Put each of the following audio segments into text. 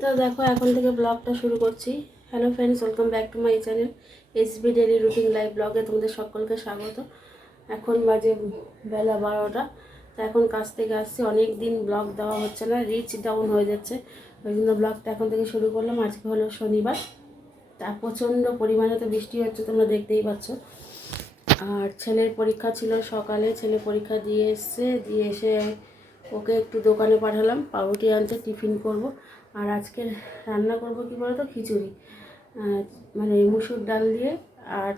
তো দেখো এখন থেকে ব্লগটা শুরু করছি। Hello friends, welcome back to my channel SB daily routine live ব্লগে তোমাদের সকলকে স্বাগত। এখন বাজে বেলা 12টা। তো এখন কাজ থেকে আসছি, অনেক দিন ব্লগ দেওয়া হচ্ছে না, রিচ ডাউন হয়ে যাচ্ছে, ওই জন্য ব্লগটা এখন থেকে শুরু করলাম। আজকে হলো শনিবার, তা প্রচণ্ড পরিমাণে তো বৃষ্টি হচ্ছে, তোমরা দেখতেই পাচ্ছ। আর ছেলের পরীক্ষা ছিল সকালে, ছেলে পরীক্ষা দিয়ে এসে ওকে একটু দোকানে পাঠালাম, পাউরুটি আনতে, টিফিন করব। আর আজকে রান্না করব কি বলো তো, খিচুড়ি, মানে মুসুর ডাল দিয়ে আর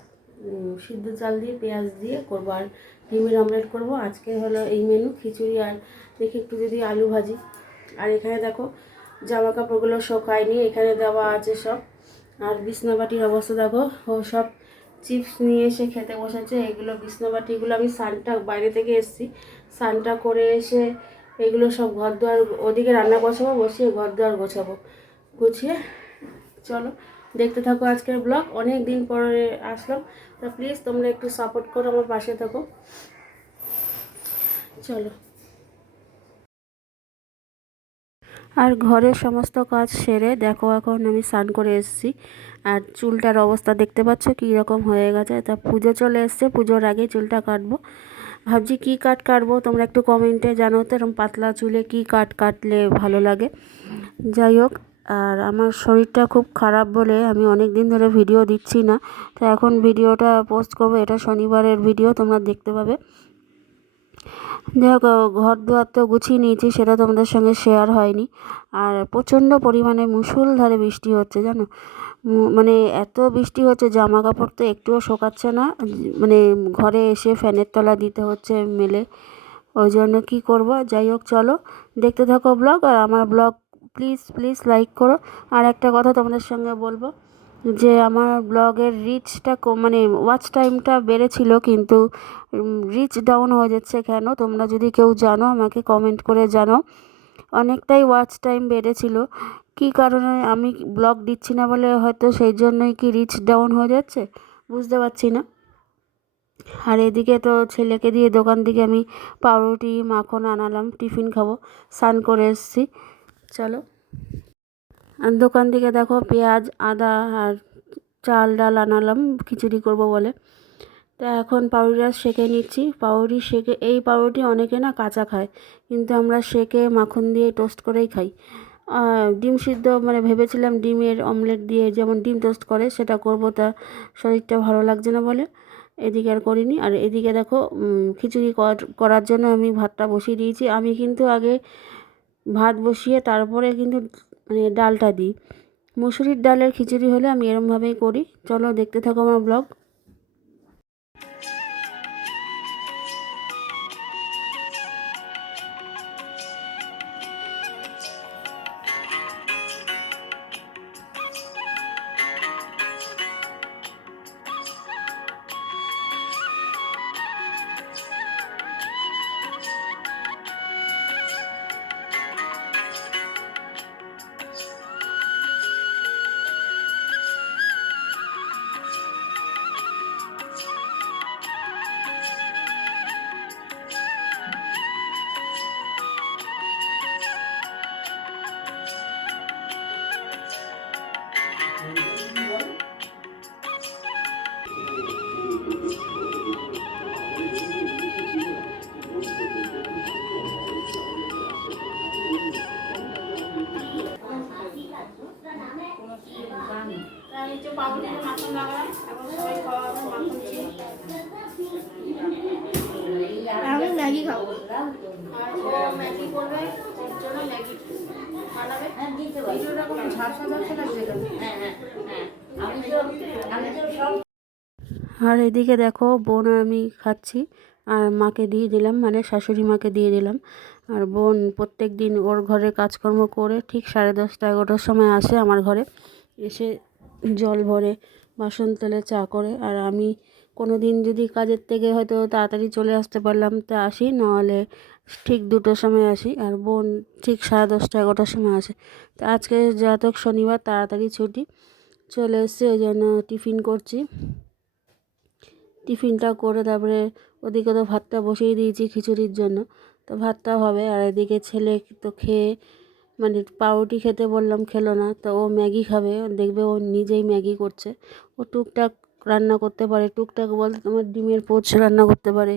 সিদ্ধ চাল দিয়ে পেঁয়াজ দিয়ে করবো, আর ডিমের অমলেট করব। আজকে হলো এই মেনু, খিচুড়ি আর দেখি একটু যদি আলু ভাজি। আর এখানে দেখো জামা কাপড়গুলো শোকায়নি, এখানে দেওয়া আছে সব। আর বিছনাবাটির অবস্থা দেখো, ও সব চিপস নিয়ে এসে খেতে বসেছে। এগুলো বিছনাবাটিগুলো আমি স্নানটা বাইরে থেকে এসেছি, স্নানটা করে এসে এগুলো সব ঘর দুয়ার, ওদিকে রান্না বসাবো, বসিয়ে ঘর দুয়ার গোছাবো, গুছিয়ে। চলো দেখতে থাকো আজকের ব্লগ। অনেক দিন পরে আসলাম, তা প্লিজ তোমরা একটু সাপোর্ট করো, আমার পাশে থাকো। চলো। আর ঘরের সমস্ত কাজ সেরে দেখো এখন আমি স্নান করে এসেছি, আর চুলটার অবস্থা দেখতে পাচ্ছ কী রকম হয়ে গেছে। তা পুজো চলে এসছে, পুজোর আগে চুলটা কাটবো। ভাবছি কী কাট কাটবো, তোমরা একটু কমেন্টে জানো তো এরকম পাতলা চুলে কী কাট কাটলে ভালো লাগে। যাই হোক, আর আমার শরীরটা খুব খারাপ বলে আমি অনেক দিন ধরে ভিডিও দিচ্ছি না, তো এখন ভিডিওটা পোস্ট করবো। এটা শনিবারের ভিডিও, তোমরা দেখতে পাবে। যাই হোক, ঘর দুয়ার তো গুছিয়ে নিয়েছি, সেটা তোমাদের সঙ্গে শেয়ার হয়নি। আর প্রচণ্ড পরিমাণে মুষলধারে বৃষ্টি হচ্ছে জানো, মানে এত বৃষ্টি হচ্ছে, জামা কাপড় তো একটুও শোকাচ্ছে না, মানে ঘরে এসে ফ্যানের তলা দিতে হচ্ছে মেলে, ওই জন্য কী করবো। যাই হোক, চলো দেখতে থাকো ব্লগ। আর আমার ব্লগ প্লিজ প্লিজ লাইক করো। আর একটা কথা তোমাদের সঙ্গে বলবো, যে আমার ব্লগের রিচটা মানে ওয়াচ টাইমটা বেড়েছিল, কিন্তু রিচ ডাউন হয়ে যাচ্ছে কেন, তোমরা যদি কেউ জানো আমাকে কমেন্ট করে জানাও। অনেকটাই ওয়াচ টাইম বেড়েছিল, কী কারণে আমি ব্লগ দিচ্ছি না বলে হয়তো সেই জন্যই কি রিচ ডাউন হয়ে যাচ্ছে, বুঝতে পারছি না। আর এদিকে তো ছেলেকে দিয়ে দোকান থেকে আমি পাউরুটি মাখন আনালাম, টিফিন খাবো, স্নান করে এসেছি। চলো। আর দোকান থেকে দেখো পেঁয়াজ, আদা আর চাল ডাল আনালাম খিচুড়ি করব বলে। তা এখন পাউরুটিটা সেঁকে নিচ্ছি। পাউরুটি সেঁকে, এই পাউরুটি অনেকে না কাঁচা খায়, কিন্তু আমরা সেঁকে মাখন দিয়ে টোস্ট করেই খাই। ডিম সিদ্ধ মানে ভেবেছিলাম ডিমের অমলেট দিয়ে যেমন ডিম টোস্ট করে সেটা করব, তা শরীরটা ভালো লাগছে না বলে এদিকে আর করিনি। আর এদিকে দেখো খিচুড়ি করার জন্য আমি ভাতটা বসিয়ে দিয়েছি। আমি কিন্তু আগে ভাত বসিয়ে তারপরে কিন্তু মানে ডালটা দিই। মুসুরির ডালের খিচুড়ি হলে আমি এরমভাবেই করি। চলো দেখতে থাকো আমার ব্লগ। আমি ম্যাগি খাবো। ম্যাগি করবে, ওর জন্য ম্যাগি বানাবে। ভিডিওটা কোনো ঝাপসা ঝাপসা লাগছে কেন? আর এদিকে দেখো বোন আর আমি খাচ্ছি, আর মাকে দিয়ে দিলাম, মানে শাশুড়ি মাকে দিয়ে দিলাম। আর বোন প্রত্যেক দিন ওর ঘরে কাজকর্ম করে ঠিক 10:30-11টার সময় আসে আমার ঘরে, এসে জল ভরে, বাসন তোলে, চা করে। আর আমি কোনো দিন যদি কাজের থেকে হয়তো তাড়াতাড়ি চলে আসতে পারলাম তা আসি, নাহলে ঠিক 2টোর সময় আসি। আর বোন ঠিক 10:30-11টার সময় আসে। তো আজকে যাতক শনিবার তাড়াতাড়ি ছুটি, চলে এসছে, ওই জন্য টিফিন করছি। টিফিনটা করে তারপরে ওদিকে তো ভাতটা বসিয়ে দিয়েছি খিচুড়ির জন্য, তো ভাতটা হবে। আর এদিকে ছেলে তো খেয়ে মানে পাউরুটি খেতে বললাম, খেলো না। তো ও ম্যাগি খাবে, দেখবে ও নিজেই ম্যাগি করছে। ও টুকটাক রান্না করতে পারে, টুকটাক বলতে তোমার ডিমের পোচ রান্না করতে পারে,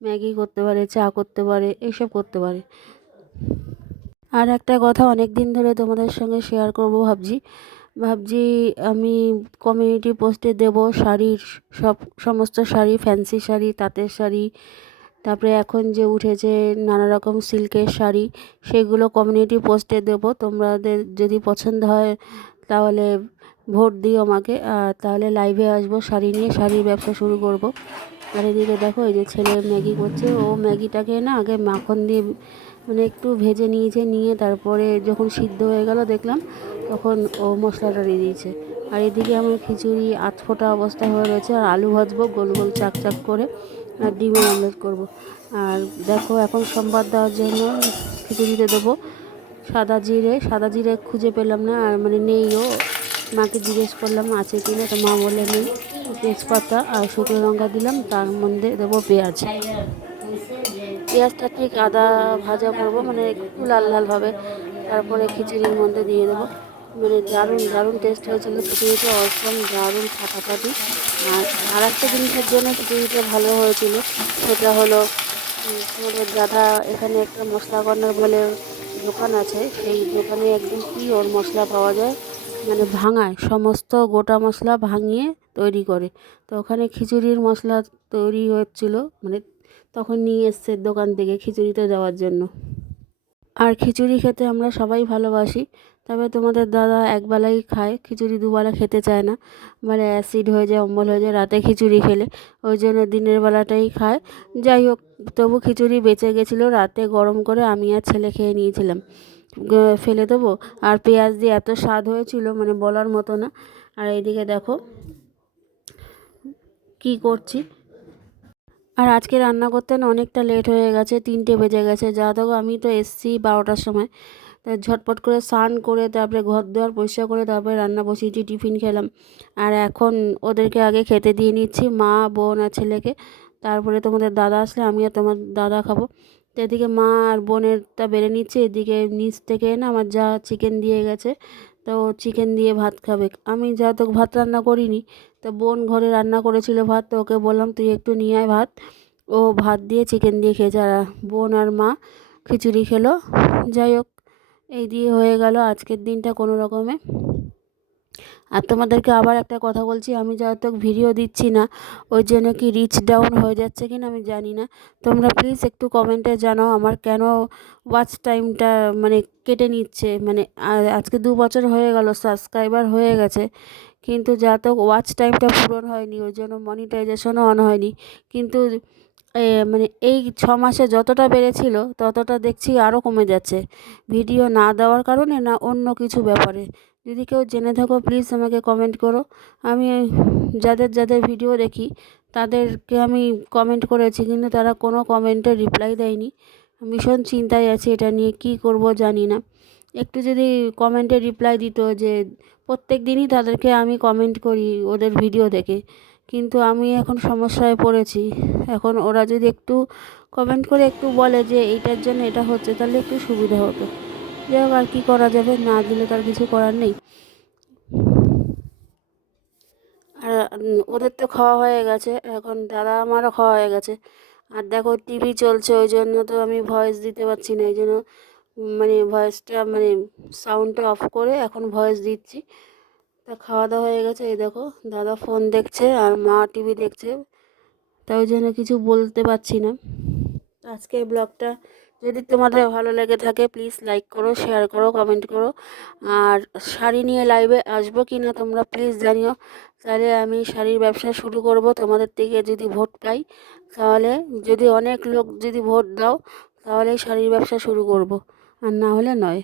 ম্যাগি করতে পারে, চা করতে পারে, এইসব করতে পারে। আর একটা কথা অনেক দিন ধরে তোমাদের সঙ্গে শেয়ার করব ভাবছি ভাবছি আমি কমিউনিটি পোস্টে দেব শাড়ির সমস্ত শাড়ি, ফ্যান্সি শাড়ি, তাঁতের শাড়ি, তারপরে এখন যে উঠেছে নানা রকম সিল্কের শাড়ি, সেগুলো কমিউনিটি পোস্টে দেব। তোমাদের যদি পছন্দ হয় তাহলে ভোট দিও আমাকে, আর তাহলে লাইভে আসবো শাড়ি নিয়ে, শাড়ির ব্যবসা শুরু করব। আর এদিকে দেখো এই যে ছেলে ম্যাগি করছে, ও ম্যাগিটাকে না আগে মাখন দিয়ে মানে একটু ভেজে নিয়েছে, নিয়ে তারপরে যখন সিদ্ধ হয়ে গেল দেখলাম, তখন ও মশলাটা দিয়ে দিয়েছে। আর এদিকে আমার খিচুড়ি আধফোটা অবস্থা হয়ে রয়েছে, আর আলু ভাজবো গোল গোল চাক চাক করে, আর ডিমের অমলেট করব। আর দেখো এখন সম্বাদ দেওয়ার জন্য খিচুড়িতে দেবো সাদা জিরে খুঁজে পেলাম না, আর মানে নেইও। মাকে জিজ্ঞেস করলাম আছে কিনা, তো মা বলে নেই। তেজপাতা আর শুকনো লঙ্কা দিলাম, তার মধ্যে দেবো পেঁয়াজ। পেঁয়াজটা ঠিক আদা ভাজা করবো, মানে একটু লাল লাল হবে, তারপরে খিচুড়ির মধ্যে দিয়ে দেবো। মানে দারুণ দারুণ টেস্ট হয়েছিল খিচুড়িটা, অসম দারুণ ফাটাফাটি। আর একটা জিনিসের জন্য খিচুড়িটা ভালো হয়েছিল, সেটা হলো তোমাদের দাদা এখানে একটা মশলা কর্নার বলে দোকান আছে, সেই দোকানে একদম পিওর মশলা পাওয়া যায়, মানে ভাঙায় সমস্ত গোটা মশলা ভাঙিয়ে তৈরি করে। তো ওখানে খিচুড়ির মশলা তৈরি হচ্ছিল, মানে তখন নিয়ে এসছে দোকান থেকে খিচুড়িতে দেওয়ার জন্য। আর খিচুড়ি খেতে আমরা সবাই ভালোবাসি, তবে তোমাদের দাদা একবেলাই খায়, খিচুড়ি দুবেলা খেতে চায় না, মানে অ্যাসিড হয়ে যায়, অম্বল হয়ে যায় রাতে খিচুড়ি খেলে, ওই জন্য দিনের বেলাটাই খায়। যাই হোক, তবু খিচুড়ি বেঁচে গেছিলো, রাতে গরম করে আমি আর ছেলে খেয়ে নিয়েছিলাম, ফেলে দেবো। আর পেঁয়াজ দিয়ে এত স্বাদ হয়েছিল মানে বলার মতো না। আর এইদিকে দেখো কি করছি। আর আজকে রান্না করতে না অনেকটা লেট হয়ে গেছে, 3টে বেজে গেছে। যা দেখো আমি তো এসছি 12টার সময়, তা ঝটপট করে স্নান করে তারপরে ঘর দুয়ার পরিষ্কার করে তারপরে রান্না বসিয়েছি, টিফিন খেলাম। আর এখন ওদেরকে আগে খেতে দিয়ে নিচ্ছি, মা বোন আর ছেলেকে, তারপরে তোমাদের দাদা আসলে আমি আর তোমার দাদা খাবো। তো এদিকে মা আর বোনেরটা বেড়ে নিচ্ছে, এদিকে নিচ থেকে না আমার যা চিকেন দিয়ে গেছে, তো চিকেন দিয়ে ভাত খাবে। আমি যা তো ভাত রান্না করিনি, তো বোন ঘরে রান্না করেছিল ভাত, তো ওকে বললাম তুই একটু নিয়ে আয় ভাত। ও ভাত দিয়ে চিকেন দিয়ে খেয়েছে, আর বোন আর মা খিচুড়ি খেলো। যাই হোক, এই দিয়ে হয়ে গেল আজকের দিনটা কোনো রকমে। আর তোমাদেরকে আবার একটা কথা বলছি, আমি যত ভিডিও দিচ্ছি না ওই জন্য কি রিচ ডাউন হয়ে যাচ্ছে কিনা আমি জানি না। তোমরা প্লিজ একটু কমেন্টে জানাও আমার কেন ওয়াচ টাইমটা মানে কেটে নিচ্ছে। মানে আজকে 2 বছর হয়ে গেল, সাবস্ক্রাইবার হয়ে গেছে, কিন্তু যত ওয়াচ টাইমটা পূরণ হয়নি, ওই জন্য মনিটাইজেশনও অন হয়নি। কিন্তু মানে এই 6 মাসে যতটা বেড়েছিল ততটা দেখছি আরও কমে যাচ্ছে, ভিডিও না দেওয়ার কারণে না অন্য কিছু ব্যাপারে। যদি কেউ জেনে থাকো প্লিজ আমাকে কমেন্ট করো। আমি যাদের যাদের ভিডিও দেখি তাদেরকে আমি কমেন্ট করেছি, কিন্তু তারা কোনো কমেন্টে রিপ্লাই দেয়নি। ভীষণ চিন্তায় আছি এটা নিয়ে, কী করব জানি না। একটু যদি কমেন্টে রিপ্লাই দিত, যে প্রত্যেক দিনই তাদেরকে আমি কমেন্ট করি ওদের ভিডিও দেখে, কিন্তু আমি এখন সমস্যায় পড়েছি। এখন ওরা যদি একটু কমেন্ট করে একটু বলে যে এইটার জন্য এটা হচ্ছে, তাহলে একটু সুবিধা হতো। যাই হোক, আর কী করা যাবে, না দিলে তার কিছু করার নেই। আর ওদের তো খাওয়া হয়ে গেছে, এখন দাদা আমারও খাওয়া হয়ে গেছে। আর দেখো টিভি চলছে, ওই জন্য তো আমি ভয়েস দিতে পারছি না, এই জন্য মানে ভয়েসটা মানে সাউন্ডটা অফ করে এখন ভয়েস দিচ্ছি। তা খাওয়া দাওয়া হয়ে গেছে, এই দেখো দাদা ফোন দেখছে আর মা টিভি দেখছে, তাই ওই জন্য কিছু বলতে পারছি না। আজকের ব্লগটা যদি তোমাদের ভালো লেগে থাকে প্লিজ লাইক করো, শেয়ার করো, কমেন্ট করো। আর শাড়ি নিয়ে লাইভে আসবো কি না তোমরা প্লিজ জানিও, তাহলে আমি শাড়ির ব্যবসা শুরু করব। তোমাদের থেকে যদি ভোট পাই, তাহলে যদি অনেক লোক যদি ভোট দাও, তাহলে শাড়ির ব্যবসা শুরু করব, আর না হলে নয়।